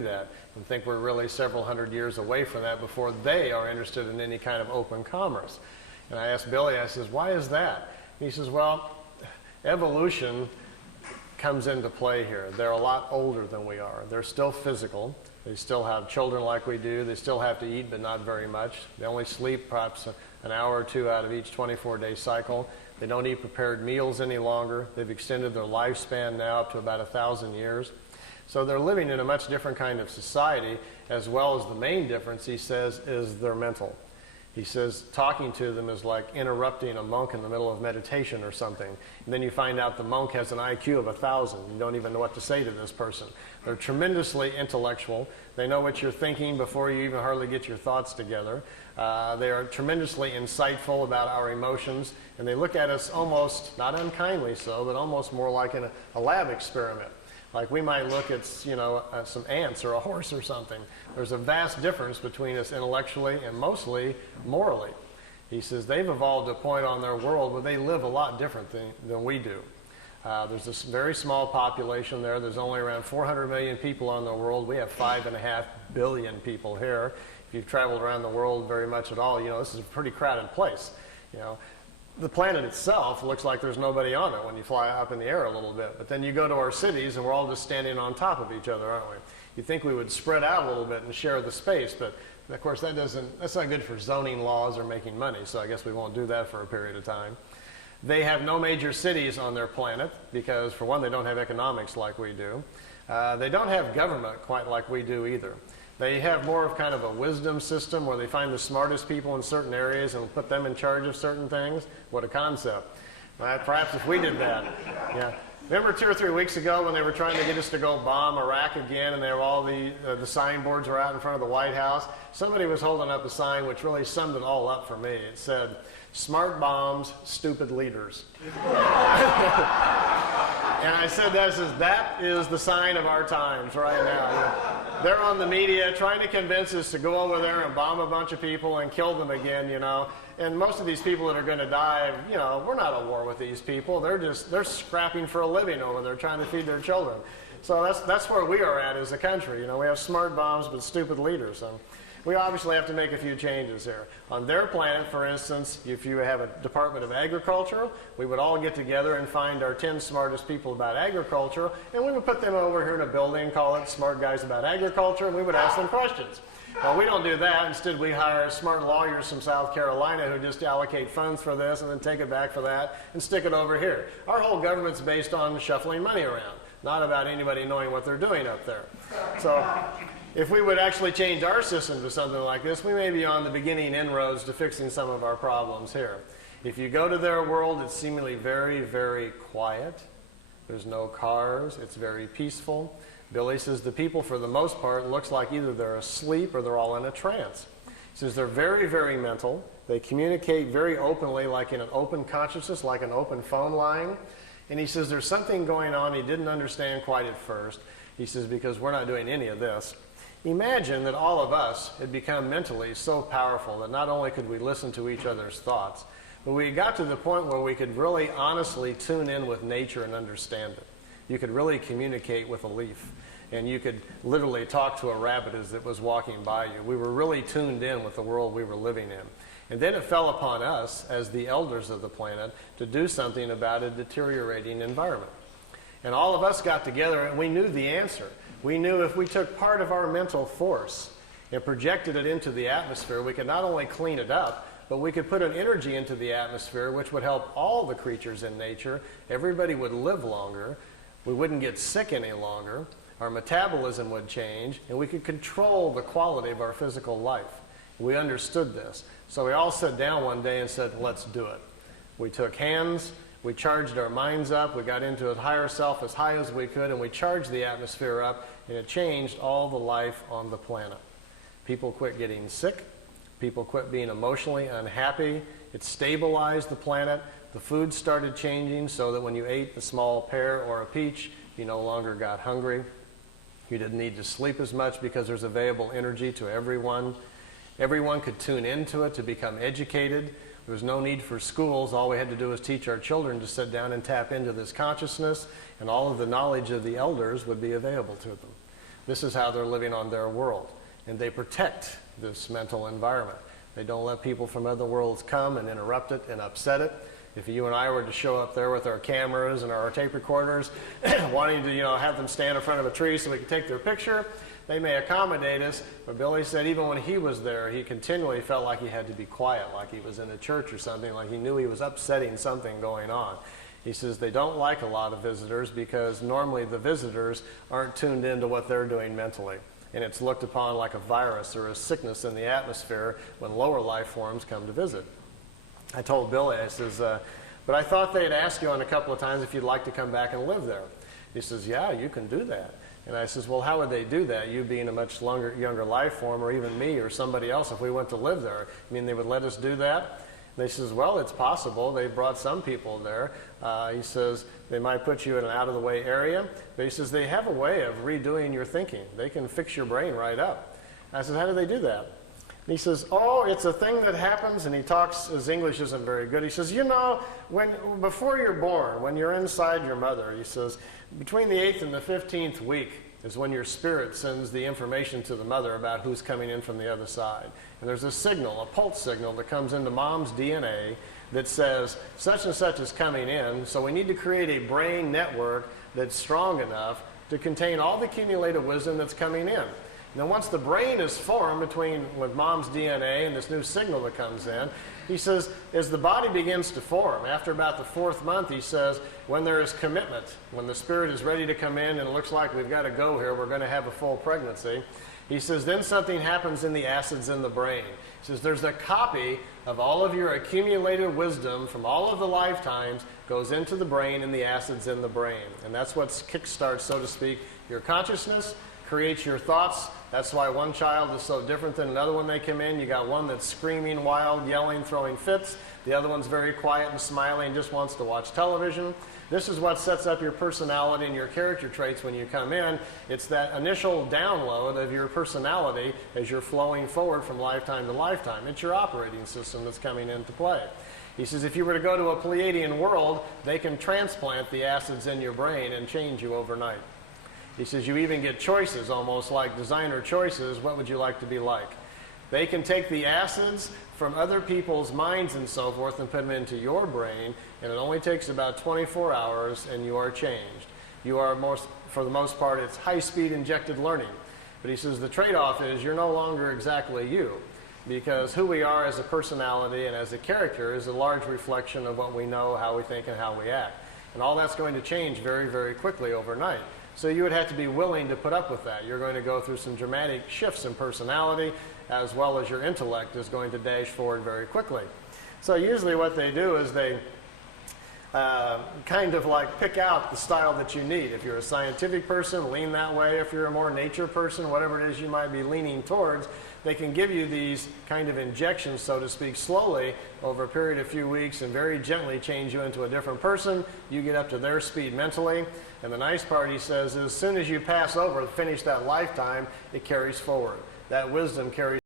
that and think we're really several hundred years away from that before they are interested in any kind of open commerce. And I asked Billy, I says, why is that? And he says, well, evolution comes into play here. They're a lot older than we are. They're still physical. They still have children like we do. They still have to eat, but not very much. They only sleep perhaps an hour or two out of each 24-day cycle. They don't eat prepared meals any longer. They've extended their lifespan now up to about 1,000 years. So they're living in a much different kind of society, as well as the main difference, he says, is their mental. He says talking to them is like interrupting a monk in the middle of meditation or something. And then you find out the monk has an IQ of 1,000. You don't even know what to say to this person. They're tremendously intellectual. They know what you're thinking before you even hardly get your thoughts together. They are tremendously insightful about our emotions. And they look at us almost, not unkindly so, but almost more like in a lab experiment. Like we might look at, some ants or a horse or something. There's a vast difference between us intellectually and mostly morally. He says they've evolved to a point on their world where they live a lot different than we do. There's this very small population there. There's only around 400 million people on the world. We have 5.5 billion people here. If you've traveled around the world very much at all, this is a pretty crowded place. The planet itself looks like there's nobody on it when you fly up in the air a little bit. But then you go to our cities and we're all just standing on top of each other, aren't we? You think we would spread out a little bit and share the space, but of course that's not good for zoning laws or making money, so I guess we won't do that for a period of time. They have no major cities on their planet because, for one, they don't have economics like we do. They don't have government quite like we do either. They have more of kind of a wisdom system where they find the smartest people in certain areas and put them in charge of certain things. What a concept. Perhaps if we did that. Yeah. Remember 2 or 3 weeks ago when they were trying to get us to go bomb Iraq again, and they were all the signboards were out in front of the White House? Somebody was holding up a sign which really summed it all up for me. It said, "Smart bombs, stupid leaders." And I said, that is the sign of our times right now. They're on the media trying to convince us to go over there and bomb a bunch of people and kill them again, And most of these people that are going to die, we're not at war with these people. They're scrapping for a living over there trying to feed their children. So that's where we are at as a country. We have smart bombs but stupid leaders. And we obviously have to make a few changes here. On their planet, for instance, if you have a Department of Agriculture, we would all get together and find our 10 smartest people about agriculture, and we would put them over here in a building, call it Smart Guys About Agriculture, and we would ask them questions. Well, we don't do that. Instead, we hire smart lawyers from South Carolina who just allocate funds for this and then take it back for that and stick it over here. Our whole government's based on shuffling money around, not about anybody knowing what they're doing up there. So if we would actually change our system to something like this, we may be on the beginning inroads to fixing some of our problems here. If you go to their world, it's seemingly very, very quiet. There's no cars. It's very peaceful. Billy says the people, for the most part, looks like either they're asleep or they're all in a trance. He says they're very, very mental. They communicate very openly, like in an open consciousness, like an open phone line. And he says there's something going on he didn't understand quite at first. He says, because we're not doing any of this. Imagine that all of us had become mentally so powerful that not only could we listen to each other's thoughts, but we got to the point where we could really honestly tune in with nature and understand it. You could really communicate with a leaf, and you could literally talk to a rabbit as it was walking by you. We were really tuned in with the world we were living in. And then it fell upon us, as the elders of the planet, to do something about a deteriorating environment. And all of us got together, and we knew the answer. We knew if we took part of our mental force and projected it into the atmosphere, we could not only clean it up, but we could put an energy into the atmosphere which would help all the creatures in nature. Everybody would live longer. We wouldn't get sick any longer. Our metabolism would change, and we could control the quality of our physical life. We understood this. So we all sat down one day and said, let's do it. We took hands. We charged our minds up. We got into a higher self as high as we could, and we charged the atmosphere up, and it changed all the life on the planet. People quit getting sick. People quit being emotionally unhappy. It stabilized the planet. The food started changing so that when you ate a small pear or a peach, you no longer got hungry. You didn't need to sleep as much because there's available energy to everyone. Everyone could tune into it to become educated. There was no need for schools. All we had to do was teach our children to sit down and tap into this consciousness, and all of the knowledge of the elders would be available to them. This is how they're living on their world. And they protect this mental environment. They don't let people from other worlds come and interrupt it and upset it. If you and I were to show up there with our cameras and our tape recorders, wanting to, have them stand in front of a tree so we could take their picture, they may accommodate us. But Billy said even when he was there, he continually felt like he had to be quiet, like he was in a church or something, like he knew he was upsetting something going on. He says they don't like a lot of visitors because normally the visitors aren't tuned into what they're doing mentally. And it's looked upon like a virus or a sickness in the atmosphere when lower life forms come to visit. I told Billy, I says, but I thought they'd ask you on a couple of times if you'd like to come back and live there. He says, yeah, you can do that. And I says, well, how would they do that? You being a much younger life form, or even me or somebody else, if we went to live there, I mean, they would let us do that? And they says, well, it's possible. They've brought some people there. He says, they might put you in an out-of-the-way area. But he says, they have a way of redoing your thinking. They can fix your brain right up. I said, how do they do that? And he says, oh, it's a thing that happens, and he talks, his English isn't very good. He says, before you're born, when you're inside your mother, he says, between the 8th and the 15th week is when your spirit sends the information to the mother about who's coming in from the other side. And there's a signal, a pulse signal that comes into mom's DNA that says such and such is coming in, so we need to create a brain network that's strong enough to contain all the accumulated wisdom that's coming in. Now, once the brain is formed with mom's DNA and this new signal that comes in, he says, as the body begins to form, after about the 4th month, he says, when there is commitment, when the spirit is ready to come in and it looks like we've got to go here, we're going to have a full pregnancy, he says, then something happens in the acids in the brain. He says, there's a copy of all of your accumulated wisdom from all of the lifetimes goes into the brain and the acids in the brain. And that's what kickstarts, so to speak, your consciousness, creates your thoughts. That's why one child is so different than another when they come in. You got one that's screaming, wild, yelling, throwing fits. The other one's very quiet and smiling, just wants to watch television. This is what sets up your personality and your character traits when you come in. It's that initial download of your personality as you're flowing forward from lifetime to lifetime. It's your operating system that's coming into play. He says if you were to go to a Pleiadian world, they can transplant the acids in your brain and change you overnight. He says you even get choices, almost like designer choices. What would you like to be like? They can take the acids from other people's minds and so forth and put them into your brain, and it only takes about 24 hours and you are changed. You are, for the most part, it's high-speed injected learning. But he says the trade-off is you're no longer exactly you, because who we are as a personality and as a character is a large reflection of what we know, how we think, and how we act. And all that's going to change very, very quickly overnight. So you would have to be willing to put up with that. You're going to go through some dramatic shifts in personality, as well as your intellect is going to dash forward very quickly. So usually what they do is they kind of like pick out the style that you need. If you're a scientific person, lean that way. If you're a more nature person, whatever it is you might be leaning towards, they can give you these kind of injections, so to speak, slowly over a period of a few weeks and very gently change you into a different person. You get up to their speed mentally. And the nice part, he says, is as soon as you pass over, finish that lifetime, it carries forward. That wisdom carries